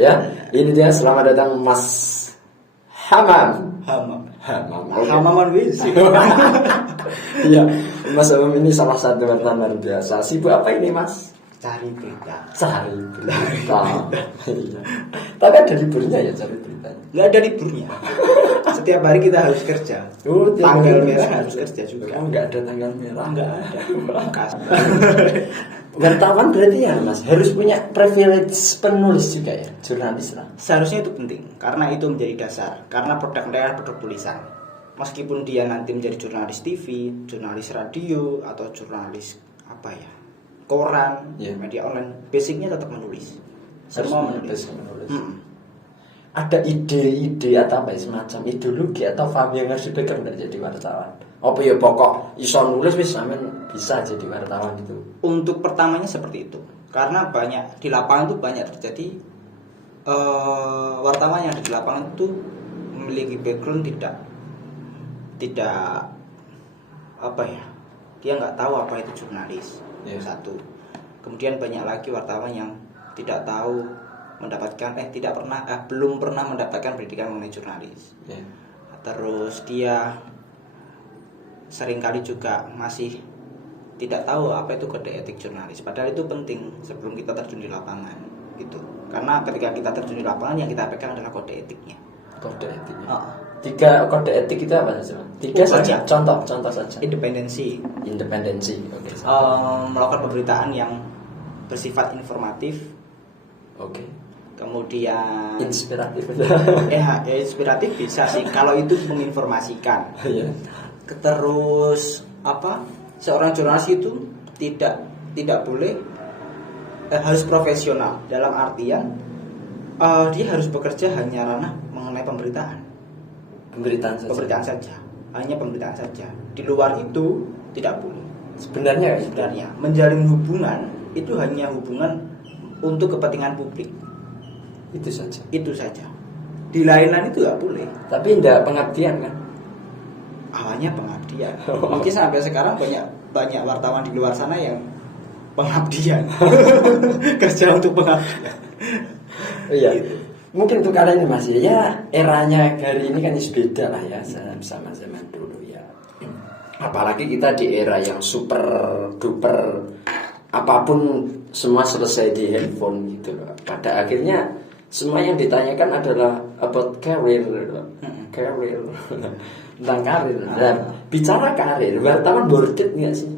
ya. Ini dia, selamat datang Mas Hamam. Hamaman Wizi. Iya, Mas Hamam ini salah satu wartawan luar biasa. Sibuk apa ini, Mas? Cari berita. Cari berita. Iya. Tapi ada liburnya ya cari berita. Nggak ada liburnya. Setiap hari kita harus kerja. Tanggal merah harus kerja juga. Oh, nggak ada tanggal merah. Nggak ada. Wartawan berarti ya, Mas, harus punya privilege penulis juga ya, jurnalis lah. Seharusnya itu penting karena itu menjadi dasar. Karena produk mereka produk tulisan. Meskipun dia nanti menjadi jurnalis TV, jurnalis radio atau jurnalis apa ya, koran, media online, basicnya tetap menulis. Semua menulis. Ada ide-ide atau apa ya, semacam ideologi atau paham yang harus dipegang dari jadi wartawan? Apa ya pokok iso nulis wis sampean bisa jadi wartawan itu? Untuk pertamanya seperti itu. Karena banyak di lapangan itu banyak terjadi wartawan yang ada di lapangan itu memiliki background tidak apa ya, dia nggak tahu apa itu jurnalis. Satu. Kemudian banyak lagi wartawan yang tidak tahu belum pernah mendapatkan pendidikan mengenai jurnalis. Terus dia seringkali juga masih tidak tahu apa itu kode etik jurnalis. Padahal itu penting sebelum kita terjun di lapangan gitu. Karena ketika kita terjun di lapangan yang kita pegang adalah kode etiknya. Kode etiknya. 3 kode etik itu apa saja? 3 saja. Contoh saja. Independensi. Oke. Melakukan pemberitaan yang bersifat informatif. Oke. Kemudian inspiratif. Inspiratif bisa sih kalau itu menginformasikan. Terus seorang jurnalis itu tidak boleh harus profesional dalam artian dia harus bekerja hanya ranah mengenai pemberitaan saja, hanya pemberitaan saja. Di luar itu tidak boleh. Sebenarnya menjalin hubungan itu hanya hubungan untuk kepentingan publik. Itu saja. Di lain-lain itu nggak boleh. Tapi tidak pengabdian kan? Awalnya pengabdian. Mungkin sampai sekarang banyak wartawan di luar sana yang pengabdian. Kerja untuk pengabdian. Iya. Gitu. Mungkin untuk kalian ini masih ya eranya hari ini kan beda lah ya sama zaman dulu ya. Apalagi kita di era yang super duper apapun semua selesai di handphone gitu loh. Pada akhirnya semua yang ditanyakan adalah about career tentang karir. Dan bicara karir, wartawan boarded nggak sih?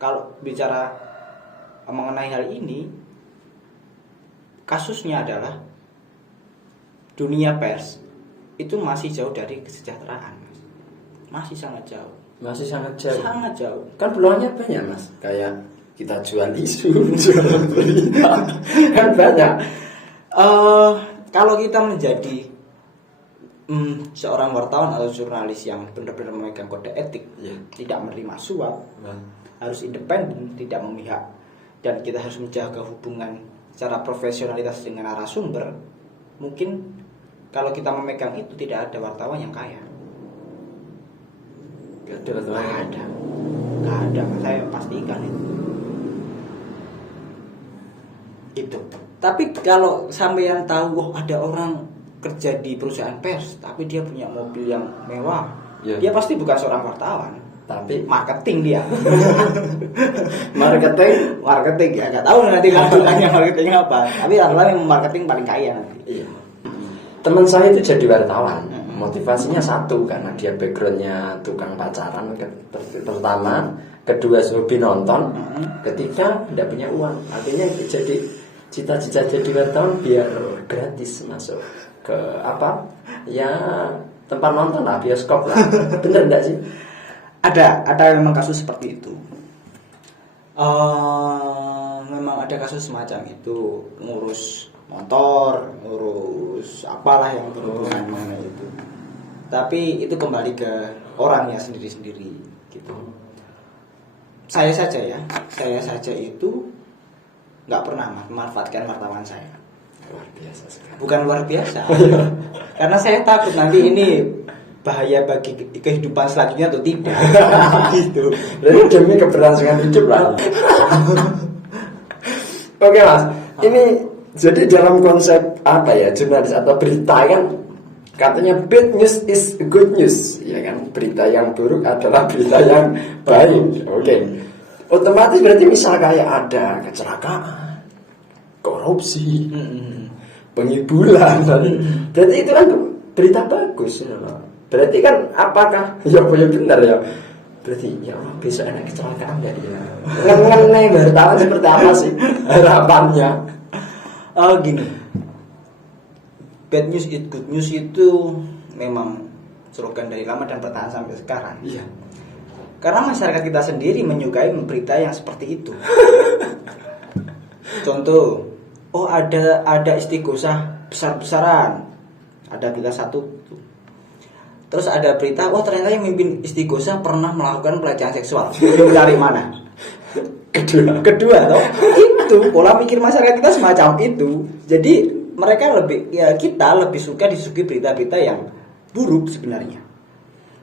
Kalau bicara mengenai hal ini, kasusnya adalah dunia pers itu masih jauh dari kesejahteraan, Mas. Masih sangat jauh. Kan peluangnya banyak, Mas. Kayak kita jual isu, jual berita, kan banyak. Kalau kita menjadi seorang wartawan atau jurnalis yang benar-benar memegang kode etik, tidak menerima suap, harus independen, tidak memihak, dan kita harus menjaga hubungan secara profesionalitas dengan narasumber. Mungkin kalau kita memegang itu tidak ada wartawan yang kaya. Gak ada, saya pastikan itu. Tapi kalau sampean tahu ada orang kerja di perusahaan pers tapi dia punya mobil yang mewah, dia pasti bukan seorang wartawan, tapi marketing dia. marketing ya, nggak tahu nanti kandungannya marketing apa, tapi adalah yang marketing paling kaya nanti. Teman saya itu jadi wartawan. Motivasinya satu, karena dia backgroundnya tukang pacaran pertama, kedua hobi nonton, ketiga tidak punya uang. Artinya jadi cita-cita jadi wartawan biar gratis masuk ke tempat nonton lah, bioskop lah. Bener enggak sih? Ada memang kasus seperti itu. Memang ada kasus semacam itu, ngurus motor, ngurus apalah yang berhubungan mengenai itu. Tapi itu kembali ke orangnya sendiri-sendiri gitu. Saya saja itu nggak pernah memanfaatkan wartawan saya. Luar biasa sekali. Bukan luar biasa. Karena saya takut nanti ini bahaya bagi kehidupan selanjutnya atau tidak. Gitu. Jadi demi keberlangsungan hidup lah. Oke Mas, ini Jadi dalam konsep apa ya, jurnalis atau berita kan katanya bad news is good news, ya kan? Berita yang buruk adalah berita yang baik. Oke. Otomatis berarti misal kayak ada kecelakaan, korupsi, pengibulan, berarti itu kan berita bagus. Ya. Berarti kan apakah ya boleh benar ya? Berarti ya Allah besok ada kecelakaan nggak ya? Ngen-ngen wartawan seperti apa sih harapannya? Oh gini, bad news is good news itu memang slogan dari lama dan bertahan sampai sekarang. Iya. Karena masyarakat kita sendiri menyukai berita yang seperti itu. Contoh, oh ada istighosah besar-besaran, ada berita satu. Terus ada berita, oh ternyata yang mimpin istighosah pernah melakukan pelecehan seksual. Dari mana? Kedua toh itu pola pikir masyarakat kita semacam itu. Jadi mereka kita lebih suka disuguhi berita-berita yang buruk sebenarnya.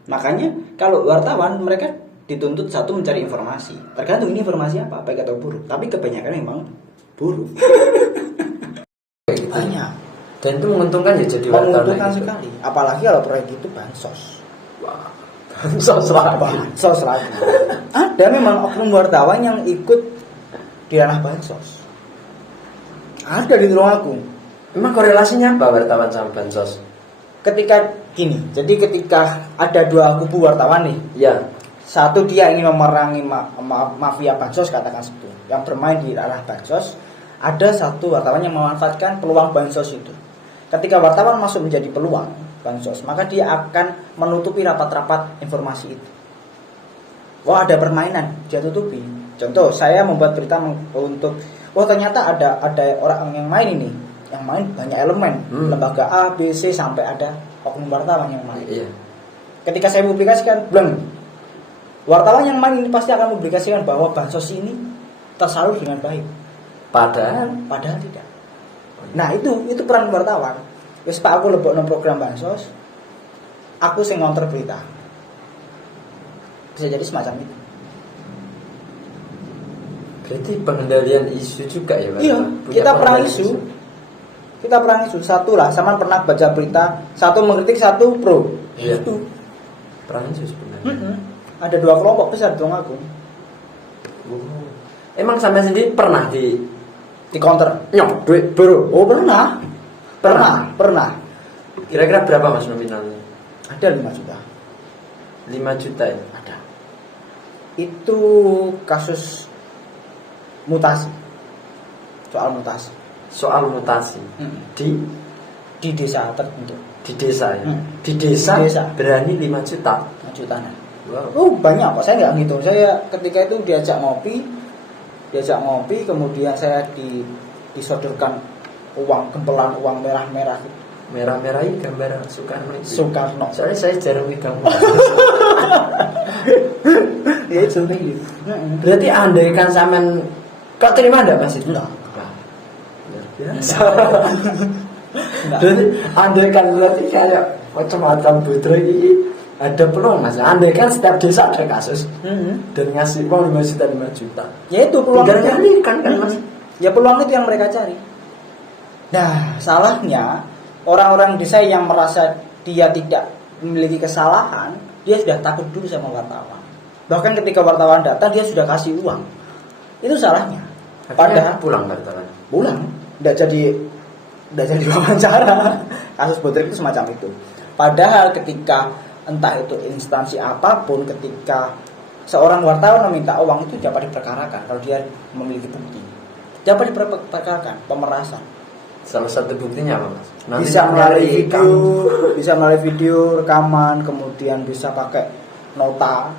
Makanya kalau wartawan mereka dituntut satu mencari informasi. Tergantung ini informasi apa, baik atau buruk. Tapi kebanyakan memang buruk. Banyak. Dan itu menguntungkan ya jadi wartawan. Menguntungkan sekali. Apalagi kalau proyek itu bansos. Wah. Bansos lagi. Ada memang oknum wartawan yang ikut di ranah bansos. Ada di rumahku. Memang korelasinya apa wartawan sama bansos? Ketika ketika ada dua kubu wartawan nih. Ya. Satu dia ingin memerangi mafia bansos, katakan seperti itu, yang bermain di arah bansos. Ada satu wartawan yang memanfaatkan peluang bansos itu. Ketika wartawan masuk menjadi peluang bansos, maka dia akan menutupi rapat-rapat informasi itu. Wah, ada permainan, dia tutupi. Contoh, saya membuat berita untuk, ternyata ada orang yang main ini, yang main banyak elemen, lembaga A, B, C sampai ada oknum wartawan yang main. Iya. Ketika saya publikasikan, wartawan yang main ini pasti akan mempublikasikan bahwa bansos ini tersalur dengan baik. Padahal tidak. Nah itu peran wartawan. Wes Pak, aku lebokno program bansos, aku sing ngonter berita. Bisa jadi semacam itu. Berarti pengendalian isu juga ya Pak? Iya, kita perang isu. Kita perang isu. Satu lah, sama pernah baca berita, satu mengkritik, satu pro. Iya. Itu Perang isu sebenarnya. Ada dua kelompok besar dong aku. Emang sampai sendiri pernah di counter nyok duit bro? Oh pernah. Kira-kira berapa mas nominalnya? Ada 5 juta. 5 juta ya? Ada. Itu kasus mutasi. Soal mutasi. Di desa tertentu. Di desa ya? Di desa berani 5 juta? 5 juta. Wow. Oh banyak kok, saya nggak ngitung. Saya ketika itu diajak ngopi, kemudian saya disodorkan gempelan uang merah-merah. Merah-merahi gambar Soekarno itu. Soekarno. Soalnya saya jarang megang. Ya itu. Berarti andaikan sampean kok terima enggak Mas itu? Enggak. Biasa. Jadi andaikan berarti kayak macam-macam putra ini ada peluang Mas. Andaikan setiap desa ada kasus dan ngasih uang 5 juta. Ya itu peluang. Kan Mas. Ya peluang itu yang mereka cari. Nah, salahnya orang-orang desa yang merasa dia tidak memiliki kesalahan, dia sudah takut dulu sama wartawan. Bahkan ketika wartawan datang, dia sudah kasih uang. Itu salahnya. Padahal pulang wartawan. Tidak jadi wawancara. Kasus Bodrek itu semacam itu. Padahal ketika entah itu instansi apapun, ketika seorang wartawan meminta uang itu dapat diperkarakan kalau dia memiliki bukti. Dapat diperkarakan pemerasan. Salah satu buktinya apa Mas? Nanti Bisa melalui video, rekaman, kemudian bisa pakai nota.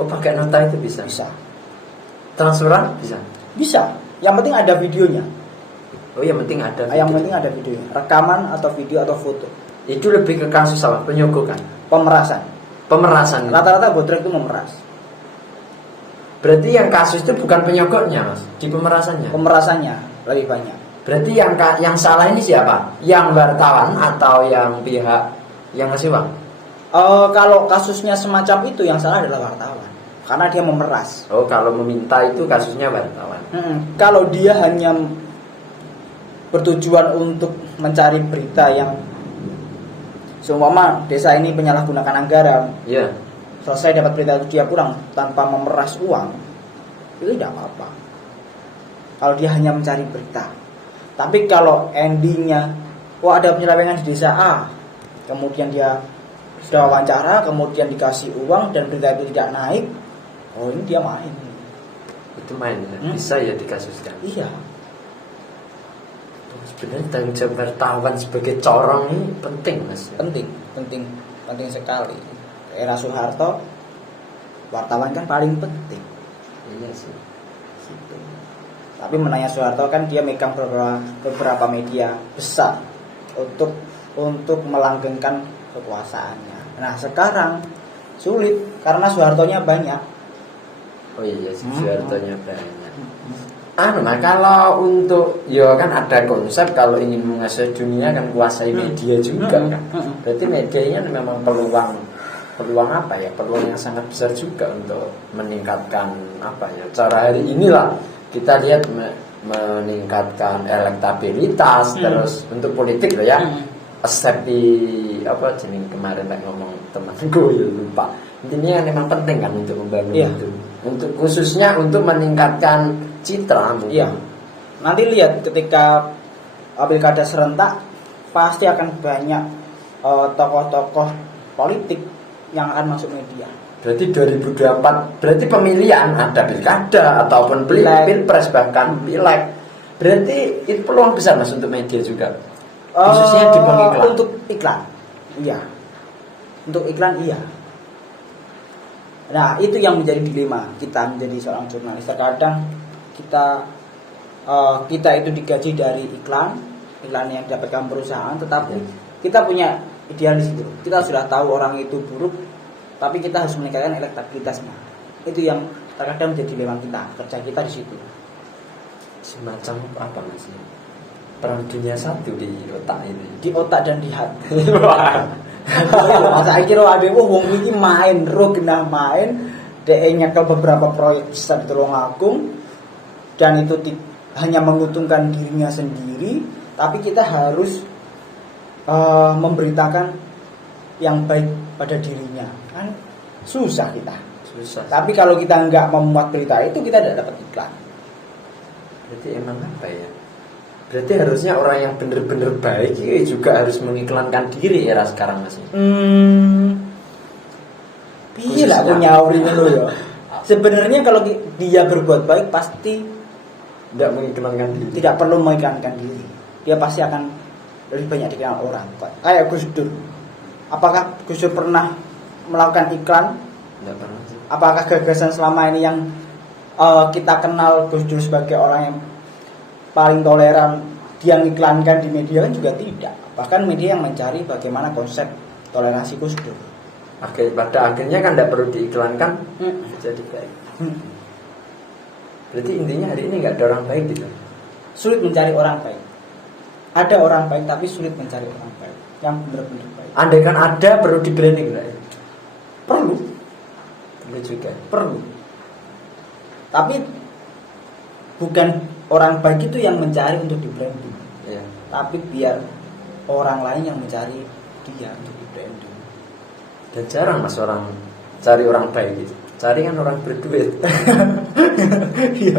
Oh, pakai nota itu bisa? Bisa. Transferan bisa? Bisa. Yang penting ada videonya. Oh, yang penting ada video. Yang penting ada videonya. Rekaman atau video atau foto. Itu lebih ke kasus apa? Penyogokan? Pemerasan. Rata-rata Bodrek itu memeras. Berarti yang kasus itu bukan penyogoknya Mas, di pemerasannya? Pemerasannya lebih banyak. Berarti yang salah ini siapa? Yang wartawan atau yang pihak yang ngasih uang? Kalau kasusnya semacam itu yang salah adalah wartawan, karena dia memeras. Oh, kalau meminta itu kasusnya wartawan. Kalau dia hanya bertujuan untuk mencari berita yang seumpama desa ini penyalahgunakan anggaran, Iya. selesai dapat berita itu dia pulang tanpa memeras uang, itu tidak apa-apa kalau dia hanya mencari berita. Tapi kalau endingnya, ada penyelewengan di desa A, kemudian dia sudah wawancara, kemudian dikasih uang dan berita itu tidak naik, ini dia main. Itu main ya. Bisa ya dikasuskan. Iya. Sebenarnya tanggung jawab wartawan sebagai corong ini penting, Mas. Penting sekali. Era Soeharto, wartawan kan paling penting. Iya sih. Gitu. Tapi menanya Soeharto kan dia megang beberapa media besar untuk melanggengkan kekuasaannya. Nah sekarang sulit karena Soehartonya banyak. Oh iya sih, Soehartonya banyak. Nah kalau untuk ya kan ada konsep kalau ingin menguasai dunia kan kuasai media juga kan. Berarti media ini kan memang peluang apa ya? Peluang yang sangat besar juga untuk meningkatkan apa ya? Cara hari inilah kita lihat meningkatkan elektabilitas terus untuk politik loh ya. Seperti apa jenis kemarin tak ngomong temanku ya lupa. Intinya memang penting kan untuk membangun itu. Untuk khususnya untuk meningkatkan citra mungkin. Iya. Nanti lihat ketika pilkada serentak pasti akan banyak tokoh-tokoh politik yang akan masuk media. Berarti 2024 berarti pemilihan ada pilkada ataupun pilpres bahkan pileg. Berarti itu peluang besar Mas untuk media juga. Khususnya di pengiklan. Untuk iklan. Iya. Untuk iklan iya. Nah, itu yang menjadi dilema kita menjadi seorang jurnalis. Terkadang kita itu digaji dari iklan yang didapatkan perusahaan, tetapi kita punya idealis itu. Kita sudah tahu orang itu buruk, tapi kita harus meningkatkan elektabilitasnya. Itu yang terkadang menjadi dilema kita, kerja kita di situ. Semacam apa Mas? Perang dunia satu di otak ini. Di otak dan di hati. Masa kira ada wong iki main, genah main, dhek nyekel beberapa proyek besar di Tulungagung dan itu hanya menguntungkan dirinya sendiri, tapi kita harus memberitakan yang baik pada dirinya. Kan susah kita. Susah. Tapi kalau kita nggak memuat berita itu, kita tidak dapat iklan. Berarti emang apa ya? Berarti harusnya orang yang benar-benar baik juga harus mengiklankan diri era sekarang Mas. Piye lah aku nyauri ngono ya. Sebenarnya kalau dia berbuat baik pasti tidak mengiklankan diri. Tidak perlu mengiklankan diri. Dia pasti akan lebih banyak dikenal orang. Kayak Gus Dur. Apakah Gus Dur pernah melakukan iklan? Tidak pernah sih. Apakah gagasan selama ini yang kita kenal Gus Dur sebagai orang yang paling toleran dia ngiklankan di media kan juga tidak. Bahkan media yang mencari bagaimana konsep toleransi Gus Dur. Pada akhirnya kan tidak perlu diiklankan jadi baik. Berarti intinya hari ini nggak ada orang baik gitu. Sulit mencari orang baik. Ada orang baik tapi sulit mencari orang baik yang benar-benar baik. Andai kan ada perlu di branding nggak ya? Perlu juga. Perlu. Tapi bukan orang baik itu yang mencari untuk di branding. Ya. Tapi biar orang lain yang mencari dia untuk di branding. Dan jarang Mas orang cari orang baik gitu. Cari kan orang berduit. Iya.